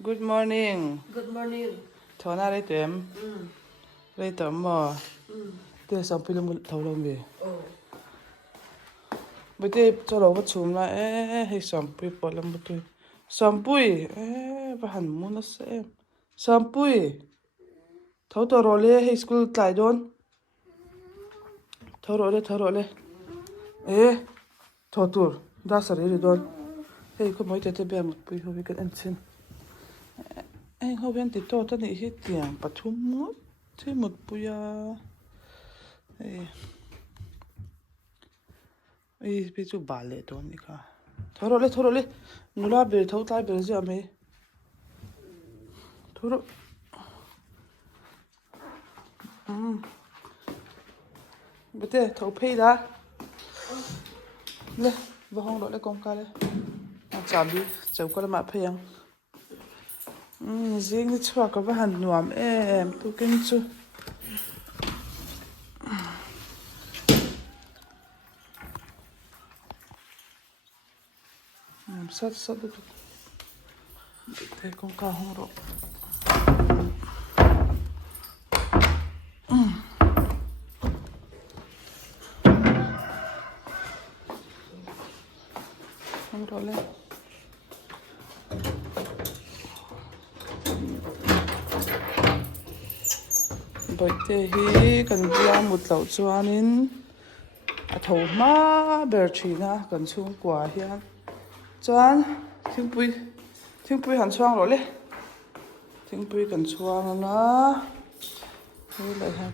Good morning. Good morning. Thona lấy tuyem. Lấy tấm mà. Thế sao bây giờ muốn thâu lông về? Oh. Bây giờ cho lâu vật chùm là hay shampoo bỏ làm một tuổi. Shampoo và hẳn muốn nó sẽ shampoo. Thâu tao rồi lấy hay school tại đón. Thâu rồi lấy. Thâu tour. Đã sợ đi đón. Hey, có mấy thế bé một bữa hôm cái anh xin. Anh hôm nay thì tôi tao này hết tiền, bắt thum mất. Thế một bữa bây giờ bà lệ đó nhỉ cả. Thôi rồi, nó là về thâu tai về giờ mày. Thôi rồi. Bây giờ thâu pay đã. Nè, vào hông đó lấy công ca lấy. Chạm đi, chạm qua là mà pay ang. Riêng cái chua có hẳn nuam em, tôi kinh chú. Sát được. Thế công ca hông rồi. Hông rồi lên. Bởi thế hi cần làm một lẩu chuanin thầu má bờ trì na cần chung quả hiền chuan thing pui hàn chuang rồi le thing pui cần chuang na đây lại ha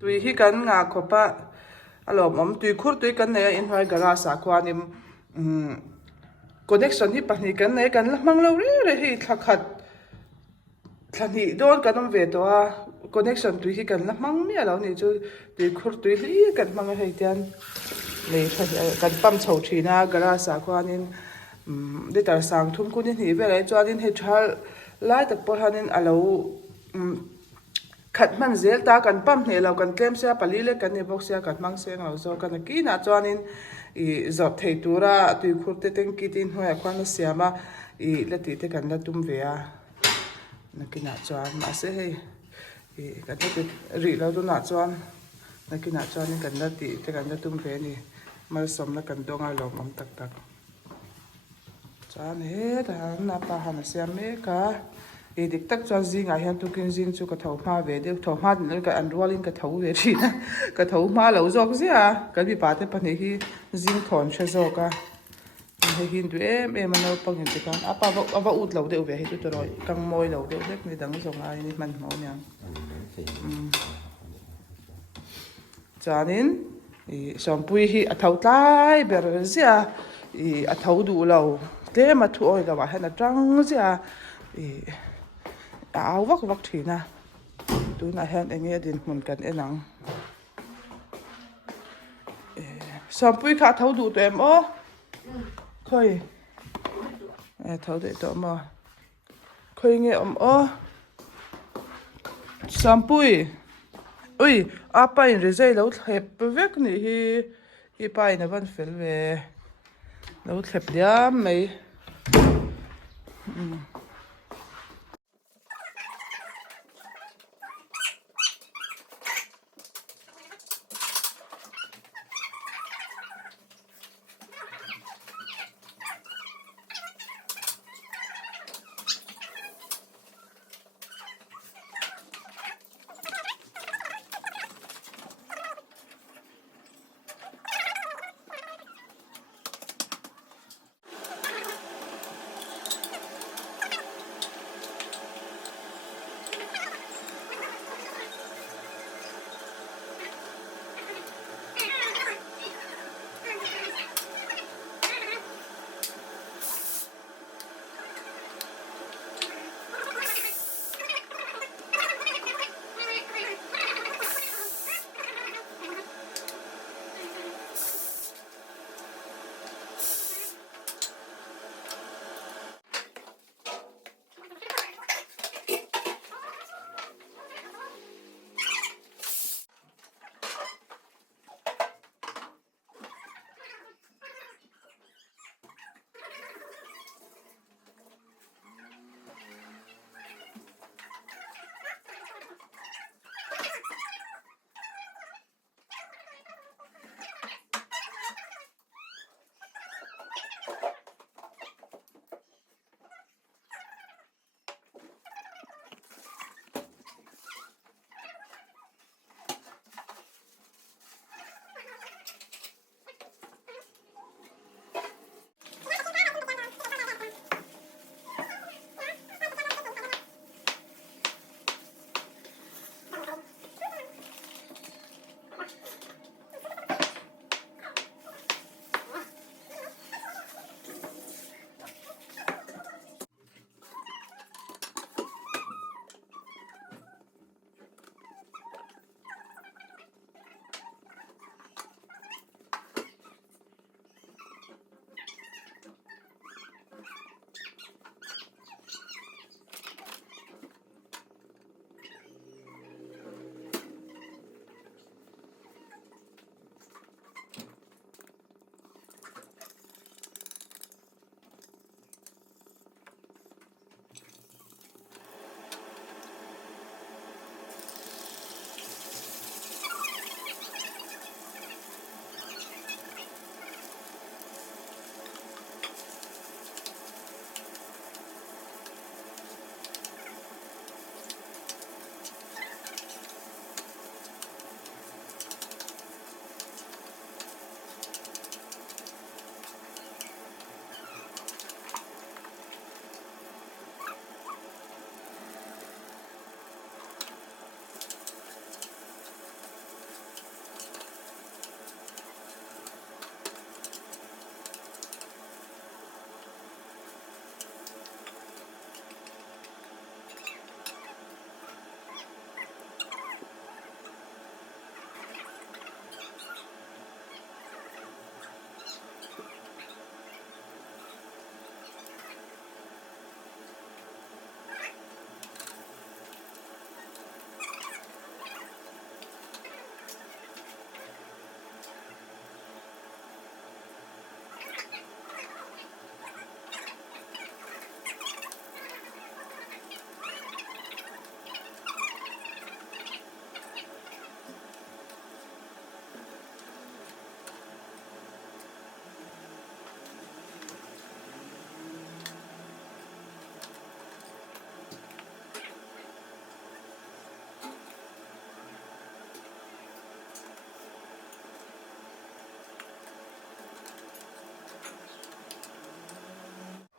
tui hi kan nga khopa alom tui khur tui kan ne in hoi gara sa khwanim connection hi pahni kan ne kan lamang lo re hi thakhat thani don kan ve to a connection tui hi kan lamang mi alo ni chu tui khur tui hi kan mang hei tian le kan pam chho thina gara sa khwanin de tar sang thum kunin hi ve lai chuanin he thal lai tak por hanin alo khát man zel ta kan pam ne lo kan tlem sia pali le kan ne box sia kan mang seng lo zo kan ki na chuanin I zot thei tura tui khurte teng kitin hoi khwana siama I lati te kan la tum ve a nakina chuan ma se hei kan te ri lo tu na chuan nakina chuan kan la ti te kan la tum ve ni mal som na kan donga lo mam tak tak chuan he ta na pa han siam me ka dik tak chuan zing a hian tukin zing chu ka tho hma ve de tho hma din ka an rualin ka tho ve thina ka tho hma lo zawk zia ka bi pa te pani hi zing thon the zawk a he hin du em no pangin te kan apa ava ut lo de ve hi tu to roi kang moi lo de lek ni dang zong ai ni man mo nyang chanin shampoo hi a tho tlai ber zia a tho du lo te ma thu oi lo wa hana tang zia áo vắt thủy na tôi nói hẹn anh nghe điện muốn cần em nắng shampoo khá thấu đủ tụi em ô khơi thấu để tụi mà khơi nghe ô shampoo ui apa in rồi dây lâu hẹp vết này hi pai nó vẫn phải về lâu hẹp lắm mấy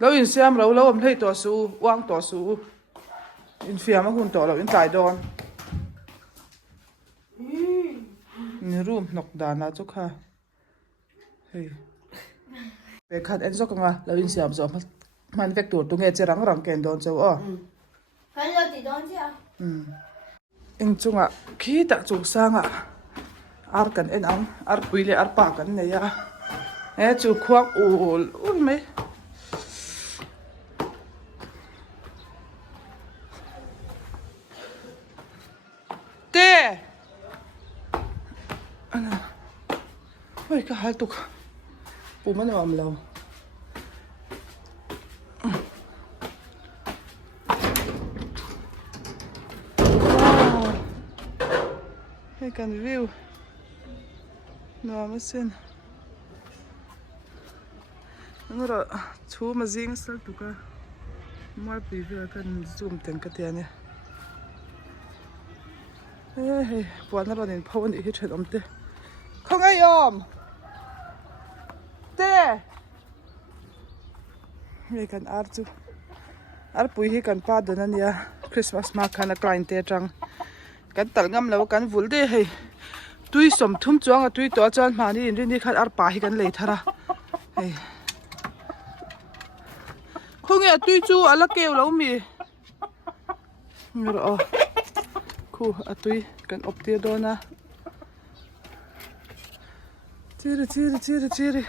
lâu in xem lâu lâu om thấy tổ su quang tổ su in phía mà hun tổ lâu in tại đòn in room nọc đàn na chút ha hey về khát en zok nga lâu in xem zo man vek tur tu nghe che rang rang ken don châu phải lo thì đón chứ in chunga khi ta chu sang ar kan en ang ar puile ar pa kan ne ya e chu khuak ul mai te ana oi ka hal tuk pu man am lo I can view no masin ngora chu ma jing sal tuka mar pi via kan zoom ten ka te ne hey puan na ron in phone hi thet om te không ai om te me kan ar chu ar pui hi kan pa don ania Christmas ma khana client te tang kan tal ngam lo kan vul de hei tui som thum chuang a tui to chan ma ni in ri ni khat ar pa hi kan lei thara hei khong ya tui chu ala keu lo mi ngro khu a tui kan op te do na chiri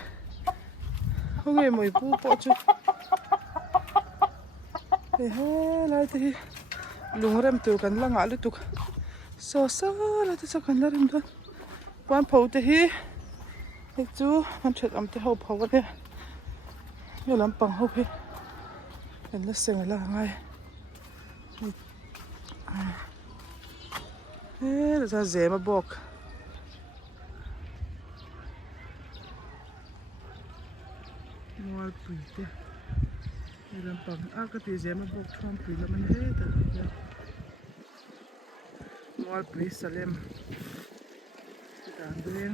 khong e moi pu po chu hei ha lai te hi lungrem tu kan langa lu tuk so la te sakan la rim don quan phau te hi hei chu man thet am te ho phau ne yo lam pang ho phi kan la seng la ngai ra zema bok mual pui te yo lam pang a ka ti zema bok thom pui la man he ta mual pui salem dan den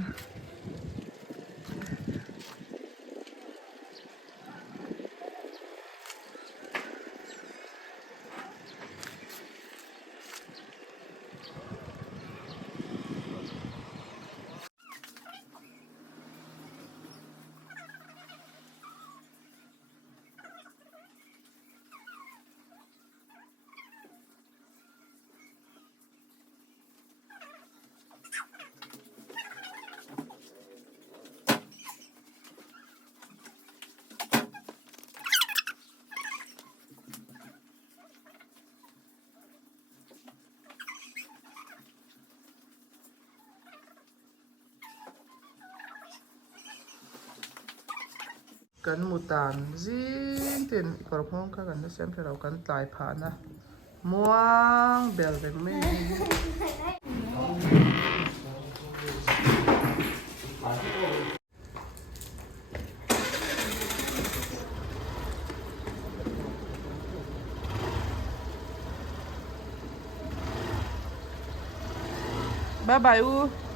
kan mutan zing tin korphong ka kan sem thero kan tlai pha na muang bel vek me bye bye u